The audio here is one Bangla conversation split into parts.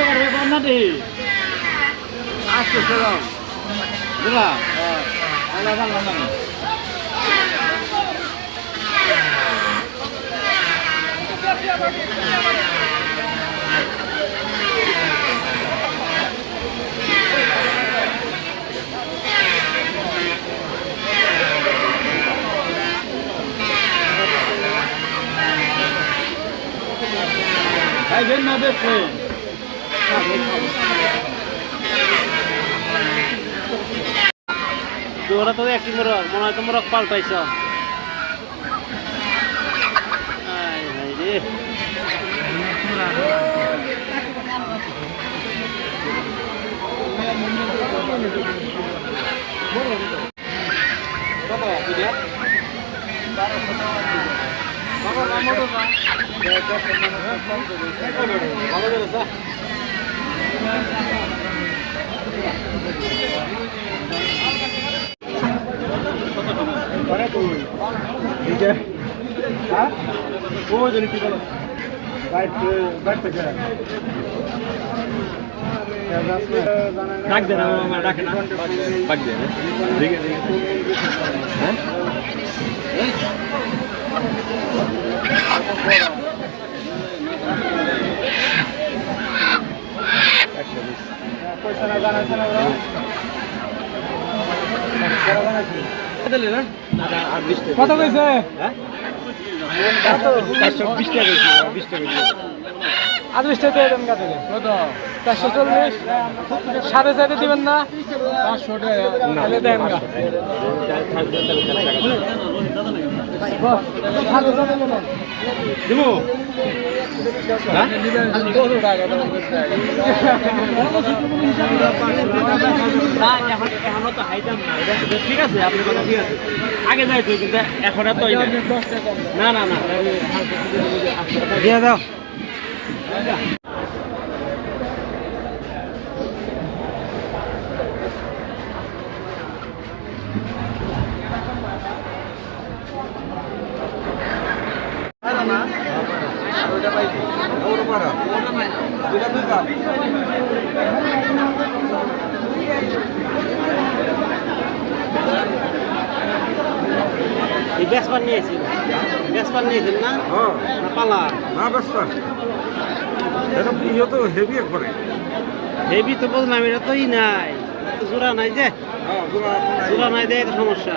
টাকা রে বন্যা দে আজকে সেরকম বুঝলা আল্লাহ জানলাম না খাইবেন না তোরা তো একই মোরগ মনে হয় তো মোরগ পাল্টাইছ হায় ভালো ডাক দে না আমার ডাকে না ডাক দে ঠিক আছে হ্যাঁ কত কইছে? বিশ টাকা বিশ টাকা দেবেন কাছে কত? চারশো চল্লিশ? সাড়ে চারে দিবেন না? পাঁচশো টাকা। দেন ঠিক আছে আপনি কথা ঠিক আছে আগে যাই তো কিন্তু এখন তো। না না না দিয়ে দাও এই বেসপান নিয়েছি। বেসপান নিয়েছেন না? হ্যাঁ। না পালা? না ব্যস্ত এটা ইয়ে তো হেভি একবারে। হেভি তো বুঝলাম এটা তো ই নাই। তো জোড়া নাই যে। হ্যাঁ জোড়া নাই। দেয় সমস্যা।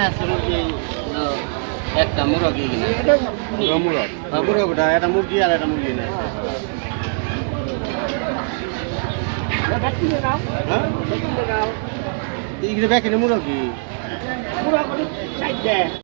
আছে একটা মুরগি মুরগিটা একটা মুরগি আর একটা মুরগি না এইখানে বেকিনে মুরগি